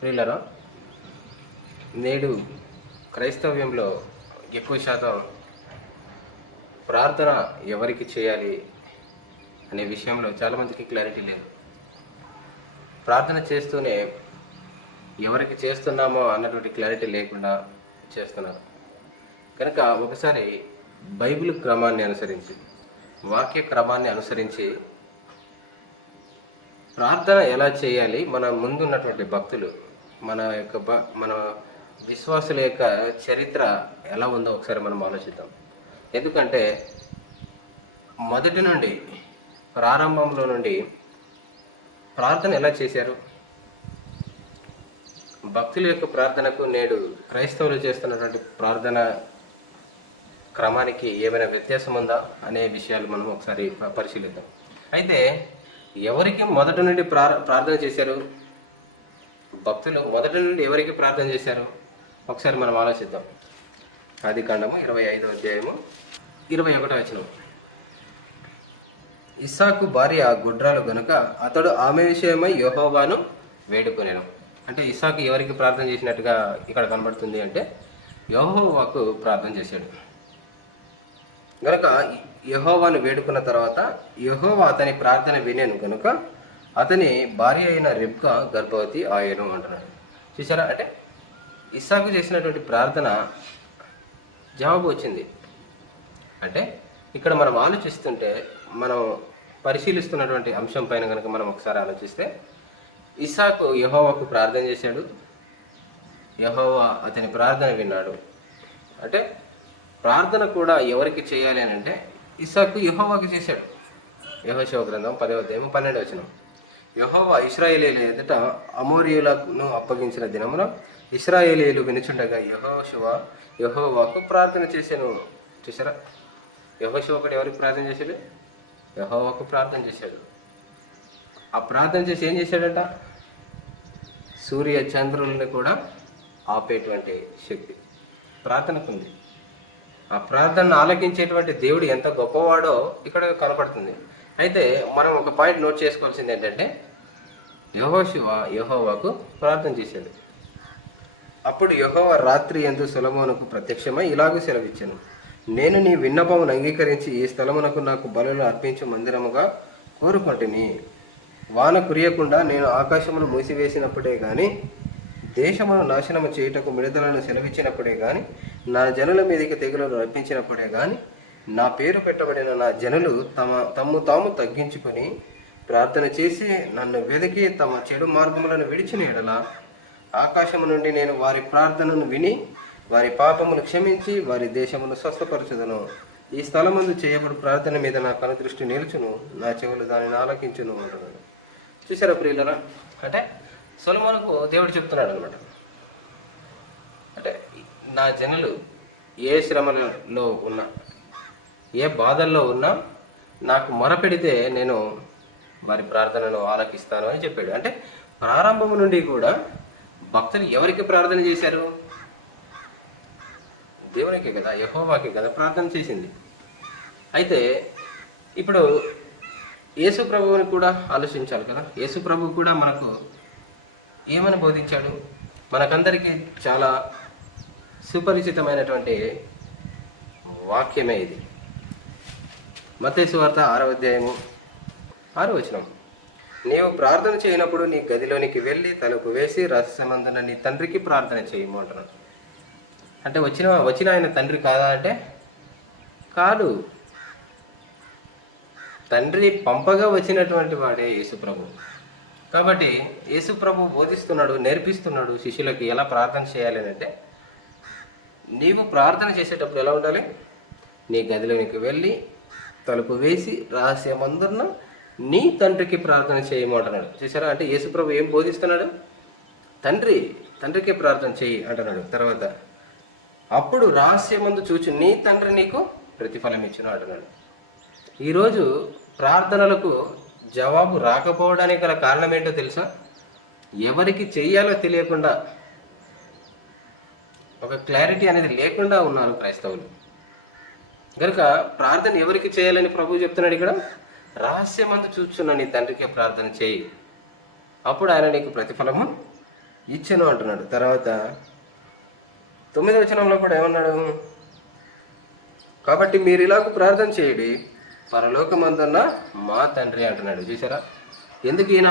ప్రియులారా, నేడు క్రైస్తవ్యంలో ఎక్కువ శాతం ప్రార్థన ఎవరికి చేయాలి అనే విషయంలో చాలామందికి క్లారిటీ లేదు. ప్రార్థన చేస్తూనే ఎవరికి చేస్తున్నామో అన్నటువంటి క్లారిటీ లేకుండా చేస్తున్నారు. కనుక ఒకసారి బైబిల్ క్రమాన్ని అనుసరించి, వాక్య క్రమాన్ని అనుసరించి ప్రార్థన ఎలా చేయాలి, మన ముందున్నటువంటి భక్తులు, మన విశ్వాసుల యొక్క చరిత్ర ఎలా ఉందో ఒకసారి మనం ఆలోచిద్దాం. ఎందుకంటే మొదటి నుండి, ప్రారంభంలో నుండి ప్రార్థన ఎలా చేశారు, భక్తుల యొక్క ప్రార్థనకు నేడు క్రైస్తవులు చేస్తున్నటువంటి ప్రార్థన క్రమానికి ఏమైనా వ్యత్యాసం ఉందా అనే విషయాలు మనం ఒకసారి పరిశీలిద్దాం. అయితే ఎవరికి మొదటి నుండి ప్రార్థన చేశారు, భక్తులు మొదటి నుండి ఎవరికి ప్రార్థన చేశారు ఒకసారి మనం ఆలోచిద్దాం. ఆదికాండము 25వ అధ్యాయము 21వ వచనం. ఇస్సాకు భార్య గుడ్రాలు గనుక అతడు ఆమె విషయమై యెహోవాను వేడుకొనెను. అంటే ఇస్సాకు ఎవరికి ప్రార్థన చేసినట్టుగా ఇక్కడ కనబడుతుంది అంటే యెహోవాకు ప్రార్థన చేశాడు. గనుక యెహోవాను వేడుకున్న తర్వాత యెహోవా అతని ప్రార్థన వినేను కనుక అతని భార్య అయిన రిబ్కా గర్భవతి ఆయను అంటున్నాడు. చూసారా, అంటే ఇస్సాకు చేసినటువంటి ప్రార్థన జవాబు వచ్చింది. అంటే ఇక్కడ మనం ఆలోచిస్తుంటే, మనం పరిశీలిస్తున్నటువంటి అంశం పైన కనుక మనం ఒకసారి ఆలోచిస్తే, ఇస్సాకు యెహోవాకు ప్రార్థన చేశాడు, యెహోవా అతని ప్రార్థన విన్నాడు. అంటే ప్రార్థన కూడా ఎవరికి చేయాలి అని అంటే ఇస్సాకు యెహోవాకి చేశాడు. యెహోషువ గ్రంథం 10వ అధ్యాయం 12వ వచనం. యెహోవా ఇశ్రాయేలీయుల ఎదుట అమోరీయులను అప్పగించిన దినమున ఇశ్రాయేలీయులు వినుచుండగా యెహోషువ యెహోవాకు ప్రార్థన చేశాను. చూసారా, యెహోషువ ఒకటి ఎవరికి ప్రార్థన చేశాడు? యెహోవాకు ప్రార్థన చేశాడు. ఆ ప్రార్థన చేసి ఏం చేశాడట? సూర్య చంద్రుల్ని కూడా ఆపేటువంటి శక్తి ప్రార్థనకు ఉంది. ఆ ప్రార్థనను ఆలకించేటువంటి దేవుడు ఎంత గొప్పవాడో ఇక్కడ కనపడుతుంది. అయితే మనం ఒక పాయింట్ నోట్ చేసుకోవాల్సింది ఏంటంటే, యెహోషువ యెహోవాకు ప్రార్థన చేశాడు. అప్పుడు యెహోవా రాత్రి యందు సొలొమోనుకు ప్రత్యక్షమై ఇలాగూ సెలవిచ్చాను, నేను నీ విన్నపమును అంగీకరించి ఈ స్థలమునకు నాకు బలులు అర్పించు మందిరముగా కోరుకుంటుని. వాన కురియకుండా నేను ఆకాశమును మూసివేసినప్పుడే కానీ, దేశమును నాశనము చేయుటకు విడుదలను సెలవిచ్చినప్పుడే కానీ, నా జనుల మీదకి తెగులను రప్పించినప్పుడే కానీ, నా పేరు పెట్టబడిన నా జనులు తమ్ము తాము తగ్గించుకొని ప్రార్థన చేసి నన్ను వెదికి తమ చెడు మార్గములను విడిచిన ఎడల ఆకాశము నుండి నేను వారి ప్రార్థనను విని వారి పాపమును క్షమించి వారి దేశమును స్వస్థపరచుదను. ఈ స్థలమందు చేయబడు ప్రార్థన మీద నా కనుదృష్టి నిలుచును, నా చెవులు దానిని ఆలకించును అంటున్నాడు. చూసారా ప్రియులరా, అంటే సొలొమోనుకు దేవుడు చెప్తున్నాడు అనమాట. అంటే నా జనులు ఏ శ్రమలలో ఉన్నా, ఏ బాధల్లో ఉన్నా నాకు మొరపెడితే నేను వారి ప్రార్థనను ఆలకిస్తాను అని చెప్పాడు. అంటే ప్రారంభం నుండి కూడా భక్తులు ఎవరికి ప్రార్థన చేశారు? దేవునికే కదా, యెహోవాకే కదా ప్రార్థన చేసింది. అయితే ఇప్పుడు యేసు ప్రభువుని కూడా ఆలోచించాలి కదా. యేసు ప్రభువు కూడా మనకు ఏమని బోధించాడు? మనకందరికీ చాలా సుపరిచితమైనటువంటి వాక్యమే ఇది. మత్తయి సువార్త 6వ అధ్యాయము 6వ వచనం. నీవు ప్రార్థన చేయనప్పుడు నీ గదిలోనికి వెళ్ళి తలుపు వేసి రహస్యమందున నీ తండ్రికి ప్రార్థన చేయము అంటున్నాడు. అంటే వచ్చిన ఆయన తండ్రి కాదా అంటే కాదు. తండ్రి పంపగా వచ్చినటువంటి వాడే యేసుప్రభు. కాబట్టి యేసుప్రభు బోధిస్తున్నాడు, నేర్పిస్తున్నాడు శిష్యులకి ఎలా ప్రార్థన చేయాలి అంటే, నీవు ప్రార్థన చేసేటప్పుడు ఎలా ఉండాలి? నీ గదిలోనికి వెళ్ళి తలుపు వేసి రహస్యమందున నీ తండ్రికి ప్రార్థన చేయమంటున్నాడు. చూసారా, అంటే యేసుప్రభు ఏం బోధిస్తున్నాడు? తండ్రికి ప్రార్థన చేయి అంటున్నాడు. తర్వాత అప్పుడు రహస్యమందు చూచి నీ తండ్రి నీకు ప్రతిఫలం ఇచ్చును అంటున్నాడు. ఈరోజు ప్రార్థనలకు జవాబు రాకపోవడానికి గల కారణం ఏంటో తెలుసా? ఎవరికి చెయ్యాలో తెలియకుండా, ఒక క్లారిటీ అనేది లేకుండా ఉన్నారు క్రైస్తవులు. కనుక ప్రార్థన ఎవరికి చేయాలని ప్రభువు చెప్తున్నాడు ఇక్కడ? రహస్యమందు చూచున్న నీ తండ్రికి ప్రార్థన చేయి, అప్పుడు ఆయన నీకు ప్రతిఫలము ఇచ్చెను అంటున్నాడు. తర్వాత 9వ వచనంలో కూడా ఏమన్నాడు? కాబట్టి మీరు ఇలాగ ప్రార్థన చేయండి, పరలోకమందున్న మా తండ్రి అంటున్నాడు. చూసారా, ఎందుకు ఈయన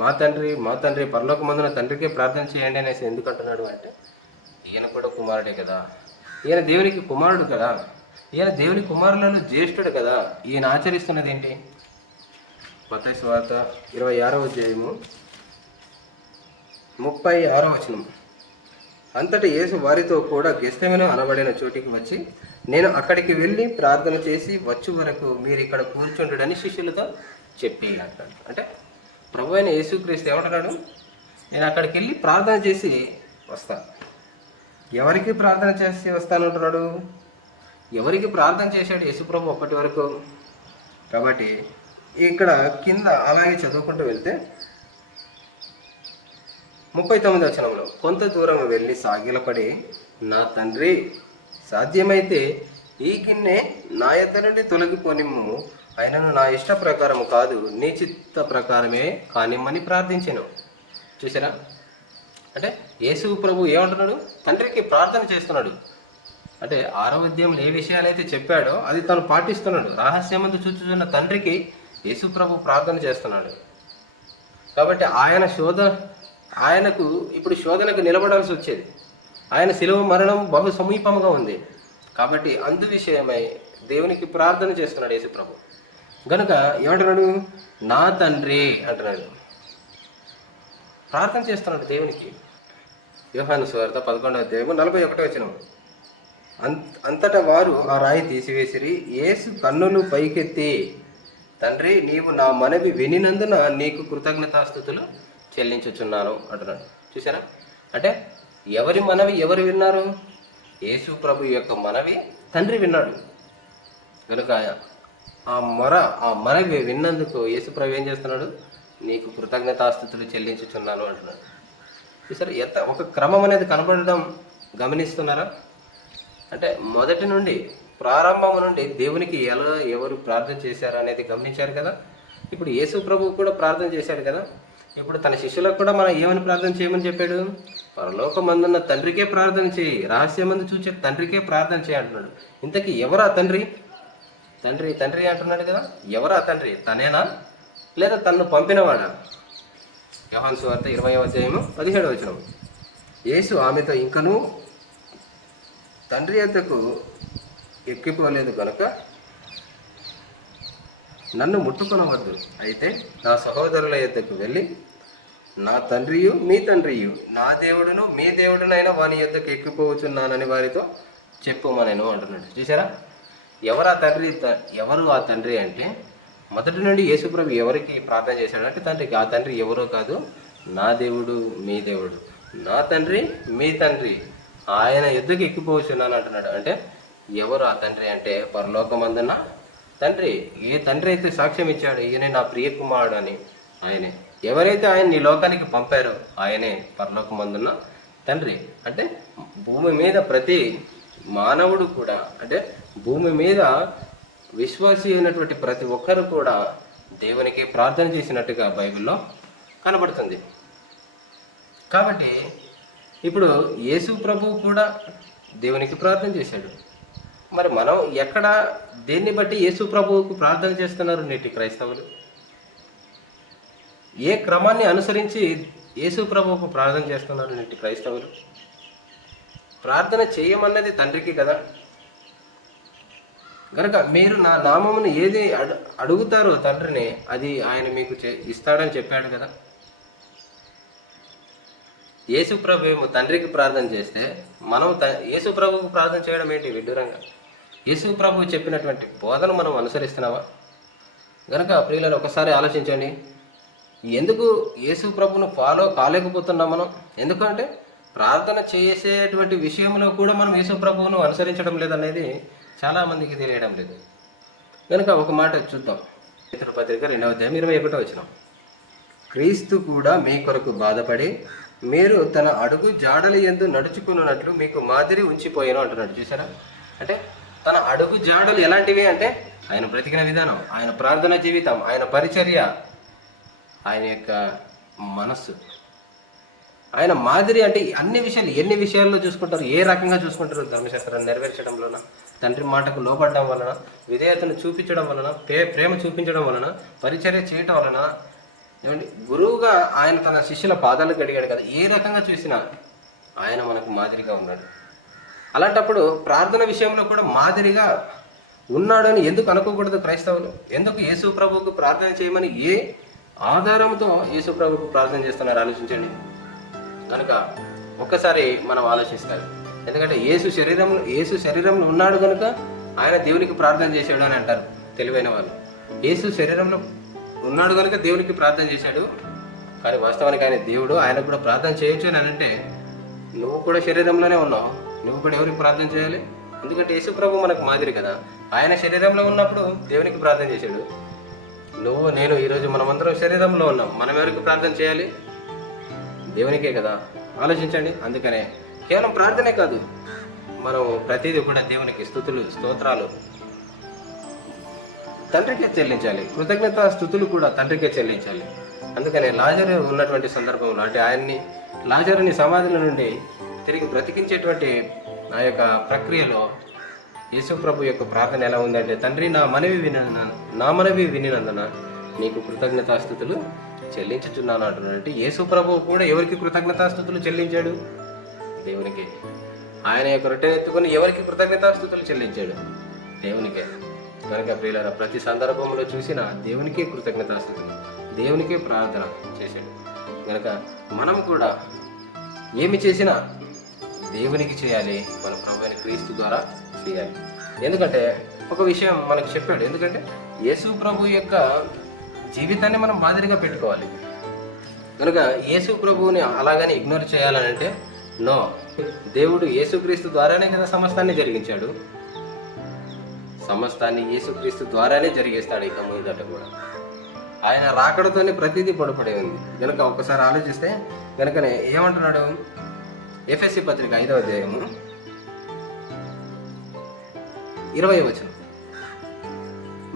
మా తండ్రి మా తండ్రి పరలోకమందున్న తండ్రికే ప్రార్థన చేయండి అనేసి ఎందుకు అంటున్నాడు అంటే, ఈయన కూడా కుమారుడే కదా, ఈయన దేవునికి కుమారుడు కదా, ఈయన దేవుని కుమారులలో జ్యేష్ఠుడు కదా. ఈయన ఆచరిస్తున్నది ఏంటి? మత్తయి సువార్త 26వ అధ్యాయము 36వ వచనం. అంతటి యేసు వారితో కూడా గెత్సేమనే అనబడిన చోటికి వచ్చి, నేను అక్కడికి వెళ్ళి ప్రార్థన చేసి వచ్చు వరకు మీరు ఇక్కడ కూర్చుండడని శిష్యులతో చెప్పి అంటాడు. అంటే ప్రభు అయిన యేసుక్రీస్తు ఏమంటున్నాడు? నేను అక్కడికి వెళ్ళి ప్రార్థన చేసి వస్తాను. ఎవరికి ప్రార్థన చేసి వస్తానంటున్నాడు? ఎవరికి ప్రార్థన చేశాడు యేసుప్రభు అప్పటి వరకు? కాబట్టి ఇక్కడ కింద అలాగే చదువుకుంటూ వెళ్తే 39వ వచనంలో, కొంత దూరం వెళ్ళి సాగిలపడి, నా తండ్రి, సాధ్యమైతే ఈ గిన్నె నా యొద్ద నుండి తొలగిపోనిమ్ము, అయినను నా ఇష్ట ప్రకారం కాదు, నీ చిత్త ప్రకారమే కానిమ్మని ప్రార్థించాను. చూసారా, అంటే యేసు ప్రభు ఏమంటున్నాడు? తండ్రికి ప్రార్థన చేస్తున్నాడు. అంటే 6వ అధ్యాయంలో ఏ విషయాలైతే చెప్పాడో అది తను పాటిస్తున్నాడు. రహస్యమందు చూచుచున్న తండ్రికి యేసు ప్రభు ప్రార్థన చేస్తున్నాడు. కాబట్టి ఆయనకు ఇప్పుడు శోధనకు నిలబడాల్సి వచ్చేది. ఆయన శిలువ మరణం బహు సమీపంగా ఉంది. కాబట్టి అందు విషయమై దేవునికి ప్రార్థన చేస్తున్నాడు యేసు ప్రభు. గనుక ఏమంటున్నాడు? నా తండ్రి అంటున్నాడు, ప్రార్థన చేస్తున్నాడు దేవునికి. యోహాను సువార్త 11వ అధ్యాయము 41వ వచనం. అంతటా వారు ఆ రాయి తీసివేసిరి. యేసు కన్నులు పైకెత్తి, తండ్రి, నీవు నా మనవి వినినందున నీకు కృతజ్ఞతాస్తుతులు చెల్లించుచున్నాను అంటున్నాడు. చూసారా, అంటే ఎవరి మనవి ఎవరు విన్నారు? యేసు ప్రభు యొక్క మనవి తండ్రి విన్నాడు. కనుక ఆ మనవి విన్నందుకు యేసు ప్రభు ఏం చేస్తున్నాడు? నీకు కృతజ్ఞతాస్తుతులు చెల్లించుచున్నాను అంటున్నాడు. చూసారా, ఒక క్రమం అనేది కనబడడం గమనిస్తున్నారా? అంటే మొదటి నుండి, ప్రారంభం నుండి దేవునికి ఎవరు ప్రార్థన చేశారు అనేది గమనించారు కదా. ఇప్పుడు యేసు ప్రభు కూడా ప్రార్థన చేశాడు కదా. ఇప్పుడు తన శిష్యులకు కూడా మనం ఏమని ప్రార్థన చేయమని చెప్పాడు? పరలోకమందున్న తండ్రికే ప్రార్థన చేయి, రహస్యమందు చూచే తండ్రికే ప్రార్థన చేయి అంటున్నాడు. ఇంతకీ ఎవరు ఆ తండ్రి? తండ్రి తండ్రి అంటున్నాడు కదా. ఎవరు ఆ తండ్రి? తనేనా లేదా తన్ను పంపినవాడా? యోహాను సువార్త 20వ అధ్యాయము 17వ వచనం. యేసు ఆమెతో, ఇంకనూ తండ్రి యొద్దకు ఎక్కిపోలేదు కనుక నన్ను ముట్టుకొనవద్దు. అయితే నా సహోదరుల యొద్దకు వెళ్ళి, నా తండ్రియు మీ తండ్రియు, నా దేవుడును మీ దేవుడునైనా వాని యొద్దకు ఎక్కిపోవచ్చున్నానని వారితో చెప్పుమనెను అంటున్నాడు. చూసారా, ఎవరు ఆ తండ్రి అంటే, మొదటి నుండి యేసుప్రభు ఎవరికి ప్రార్థన చేశాడంటే తండ్రికి. ఆ తండ్రి ఎవరో కాదు, నా దేవుడు మీ దేవుడు, నా తండ్రి మీ తండ్రి, ఆయన యుద్ధకి ఎక్కిపోవచ్చున్నాను అంటున్నాడు. అంటే ఎవరు ఆ తండ్రి అంటే, పరలోకమందున్న తండ్రి. ఏ తండ్రి అయితే సాక్ష్యం ఇచ్చాడు, ఈయనే నా ప్రియ కుమారుడు అని, ఆయనే. ఎవరైతే ఆయన ఈ లోకానికి పంపారో ఆయనే పరలోకమందున్న తండ్రి. అంటే భూమి మీద ప్రతి మానవుడు కూడా, అంటే భూమి మీద విశ్వాసి అయినటువంటి ప్రతి ఒక్కరు కూడా దేవునికి ప్రార్థన చేసినట్టుగా బైబిల్లో కనబడుతుంది. కాబట్టి ఇప్పుడు యేసు ప్రభువు కూడా దేవునికి ప్రార్థన చేశాడు. మరి మనం ఎక్కడ, దేన్ని బట్టి యేసు ప్రభువుకు ప్రార్థన చేస్తున్నారు నేటి క్రైస్తవులు? ఏ క్రమాన్ని అనుసరించి యేసు ప్రభువుకు ప్రార్థన చేస్తున్నారు నేటి క్రైస్తవులు? ప్రార్థన చేయమన్నది తండ్రికి కదా. కనుక మీరు నా నామమును ఏది అడుగుతారో తండ్రిని, అది ఆయన మీకు ఇస్తాడని చెప్పాడు కదా. యేసు ప్రభువు తండ్రికి ప్రార్థన చేస్తే మనం యేసు ప్రభువుకు ప్రార్థన చేయడం ఏంటి విడ్డూరంగా? యేసు ప్రభువు చెప్పినటువంటి బోధన మనం అనుసరిస్తున్నావా? కనుక ప్రియులను ఒకసారి ఆలోచించండి, ఎందుకు యేసు ప్రభువును ఫాలో కాలేకపోతున్నాం మనం? ఎందుకంటే ప్రార్థన చేసేటువంటి విషయంలో కూడా మనం యేసు ప్రభువును అనుసరించడం లేదనేది చాలామందికి తెలియడం లేదు. కనుక ఒక మాట చూద్దాం. పేతురు పత్రిక 2వ అధ్యాయం 21వ వచనం. క్రీస్తు కూడా మీ కొరకు బాధపడి మీరు తన అడుగు జాడల యందు నడుచుకున్నట్లు మీకు మాదిరి ఉంచిపోయాను అంటున్నాడు. చూసారా, అంటే తన అడుగు జాడలు ఎలాంటివి అంటే ఆయన బ్రతికిన విధానం, ఆయన ప్రార్థన జీవితం, ఆయన పరిచర్య, ఆయన యొక్క మనస్సు. ఆయన మాదిరి అంటే అన్ని విషయాలు, ఎన్ని విషయాల్లో చూసుకుంటారు, ఏ రకంగా చూసుకుంటారు? ధర్మశాస్త్రాన్ని నెరవేర్చడంలోన, తండ్రి మాటకు లోబడడం వలన, విధేయతను చూపించడం వలన, ప్రేమ చూపించడం వలన, పరిచర్య చేయటం వలన. ఏమండి, గురువుగా ఆయన తన శిష్యుల పాదాలు గడిగాడు కదా. ఏ రకంగా చూసినా ఆయన మనకు మాదిరిగా ఉన్నాడు. అలాంటప్పుడు ప్రార్థన విషయంలో కూడా మాదిరిగా ఉన్నాడు అని ఎందుకు అనుకోకూడదు క్రైస్తవులు? ఎందుకు యేసు ప్రభువుకు ప్రార్థన చేయమని ఏ ఆధారంతో యేసు ప్రభువుకు ప్రార్థన చేస్తున్నారు ఆలోచించండి. కనుక ఒక్కసారి మనం ఆలోచిస్తాం. ఎందుకంటే యేసు శరీరంలో ఉన్నాడు కనుక ఆయన దేవునికి ప్రార్థన చేశాడు అని అంటారు తెలివైన వాళ్ళు. యేసు శరీరంలో ఉన్నాడు కనుక దేవునికి ప్రార్థన చేశాడు. కానీ వాస్తవానికి ఆయన దేవుడు, ఆయనకు కూడా ప్రార్థన చేయొచ్చు అని అంటే నువ్వు కూడా శరీరంలోనే ఉన్నావు, నువ్వు కూడా ఎవరికి ప్రార్థన చేయాలి? ఎందుకంటే యేసు ప్రభు మనకు మాదిరి కదా. ఆయన శరీరంలో ఉన్నప్పుడు దేవునికి ప్రార్థన చేశాడు. నువ్వు నేను ఈరోజు మనమందరం శరీరంలో ఉన్నాం, మనం ఎవరికి ప్రార్థన చేయాలి? దేవునికే కదా. ఆలోచించండి. అందుకనే కేవలం ప్రార్థనే కాదు, మనం ప్రతిదీ కూడా దేవునికి స్తుతులు, స్తోత్రాలు తండ్రికే చెల్లించాలి. కృతజ్ఞత స్తుతులు కూడా తండ్రికే చెల్లించాలి. అందుకనే లాజరు ఉన్నటువంటి సందర్భంలో, అంటే లాజరుని సమాధుల నుండి తిరిగి బ్రతికించేటువంటి ఆ యొక్క ప్రక్రియలో యేసు ప్రభు యొక్క ప్రార్థన ఎలా ఉందంటే, తండ్రి నా మనవి వినినందున నీకు కృతజ్ఞతాస్తుతులు చెల్లించుచున్నాను అంటున్నాడు. అంటే యేసు ప్రభు కూడా ఎవరికి కృతజ్ఞతాస్తుతులు చెల్లించాడు? దేవునికి. ఆయన యొక్క రొట్టె ఎత్తుకొని ఎవరికి కృతజ్ఞతాస్తుతులు చెల్లించాడు? దేవునికే. కనుక ప్రియులారా, ప్రతి సందర్భంలో చూసిన దేవునికే కృతజ్ఞతాస్తుతులు, దేవునికే ప్రార్థన చేశాడు. కనుక మనం కూడా ఏమి చేసినా దేవునికి చేయాలి, మన ప్రభు అయిన క్రీస్తు ద్వారా చేయాలి. ఎందుకంటే ఒక విషయం మనకు చెప్పాడు. ఎందుకంటే యేసు ప్రభు యొక్క జీవితాన్ని మనం మాదిరిగా పెట్టుకోవాలి. కనుక యేసు ప్రభువుని అలాగని ఇగ్నోర్ చేయాలని అంటే నో. దేవుడు యేసుక్రీస్తు ద్వారానే కదా సమస్తాన్ని జరిగించాడు. సమస్తాన్ని యేసుక్రీస్తు ద్వారానే జరిగేస్తాడు ఇక ముందట కూడా. ఆయన రాకడతోనే ప్రతిదీ పొడపడే ఉంది. కనుక ఒకసారి ఆలోచిస్తే కనుకనే ఏమంటున్నాడు? ఎఫెసీ పత్రిక 5వ అధ్యాయము 20వ వచనం,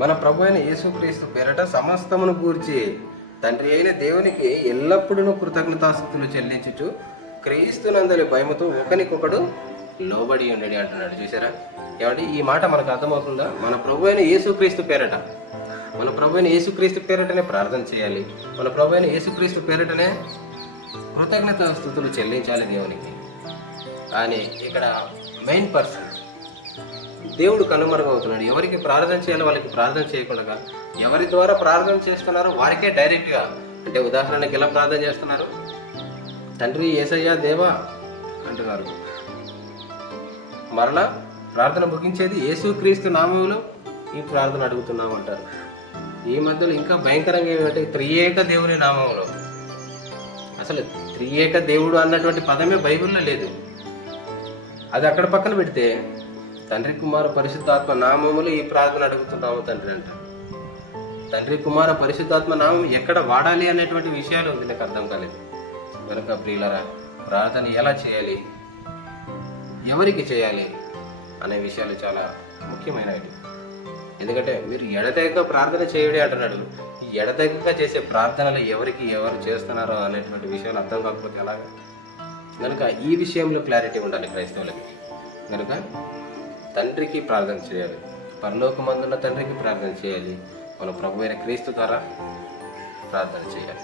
మన ప్రభు అయిన యేసుక్రీస్తు పేరట సమస్తమును గూర్చి తండ్రి అయిన దేవునికి ఎల్లప్పుడూ కృతజ్ఞతాస్తుతులు చెల్లించుచు క్రీస్తునందలి భయముతో ఒకనికొకడు లోబడి ఉండడి అంటున్నాడు. చూసారా? ఏమంటే ఈ మాట మనకు అర్థమవుతుందా? మన ప్రభు అయిన యేసుక్రీస్తు పేరట, మన ప్రభు అయిన యేసుక్రీస్తు పేరటనే ప్రార్థన చేయాలి. మన ప్రభు అయిన యేసుక్రీస్తు పేరటనే కృతజ్ఞతాస్తుతులు చెల్లించాలి దేవునికి. కానీ ఇక్కడ మెయిన్ పర్సన్ దేవుడు కనుమరుగవుతున్నాడు. ఎవరికి ప్రార్థన చేయాలో వాళ్ళకి ప్రార్థన చేయకుండా, ఎవరి ద్వారా ప్రార్థన చేస్తున్నారో వారికే డైరెక్ట్గా, అంటే ఉదాహరణకి ఎలా ప్రార్థన చేస్తున్నారు? తండ్రి యేసయ్యా దేవా అంటున్నారు. మరలా ప్రార్థన ముగించేది యేసుక్రీస్తు నామములో ఈ ప్రార్థన అడుగుతున్నాము అంటారు. ఈ మధ్యలో ఇంకా భయంకరంగా ఏమంటే త్రియేక దేవుని నామములో. అసలు త్రియేక దేవుడు అన్నటువంటి పదమే బైబిల్లో లేదు. అది అక్కడ పక్కన పెడితే తండ్రి కుమార పరిశుద్ధాత్మ నామములు ఈ ప్రార్థన అడుగుతున్నాము తండ్రి అంట. తండ్రి కుమార పరిశుద్ధాత్మ నామం ఎక్కడ వాడాలి అనేటువంటి విషయాలు నాకు అర్థం కాలేదు. కనుక ప్రియులరా, ప్రార్థన ఎలా చేయాలి, ఎవరికి చేయాలి అనే విషయాలు చాలా ముఖ్యమైనవి. ఎందుకంటే మీరు ఎడతెగక ప్రార్థన చేయడే అంటున్నాడు. ఈ ఎడతెగక చేసే ప్రార్థనలు ఎవరు చేస్తున్నారో అనేటువంటి విషయాలు అర్థం కాకపోతే ఎలాగా? కనుక ఈ విషయంలో క్లారిటీ ఉండాలి క్రైస్తవులకి. కనుక తండ్రికి ప్రార్థన చేయాలి, పరలోకమందున్న తండ్రికి ప్రార్థన చేయాలి, మన ప్రభు అయిన క్రీస్తు ద్వారా ప్రార్థన చేయాలి.